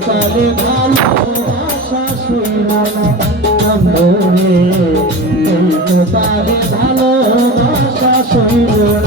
তারে ভালোবাসা শুনানা ভালোবাসা শুনানা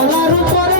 গলার উপরে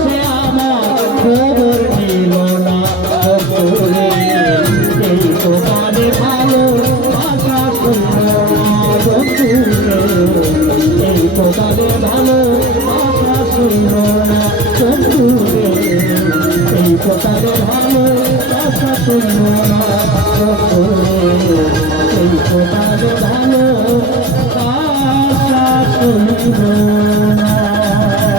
সে আমার, খবর নিল না। খবরে এই তোমারে ভালো আশা করল এই তোমারে ভালো আশা করল না। চন্দ্রে এই তোমারে ভালো আশা করল না। চন্দ্রে এই তোমারে ভালো আশা করল না।